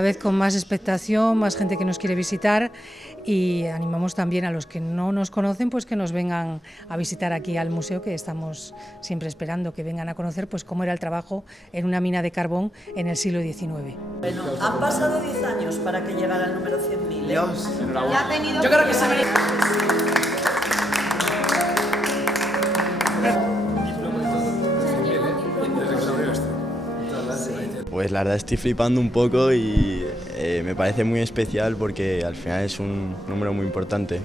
cada vez con más expectación, más gente que nos quiere visitar, y animamos también a los que no nos conocen pues que nos vengan a visitar aquí al museo, que estamos siempre esperando que vengan a conocer pues cómo era el trabajo en una mina de carbón en el siglo XIX. Bueno, han pasado 10 años para que llegara el número 100.000. Dios, Ya ha tenido... Yo creo que se ve. pues la verdad estoy flipando un poco y me parece muy especial porque al final es un número muy importante.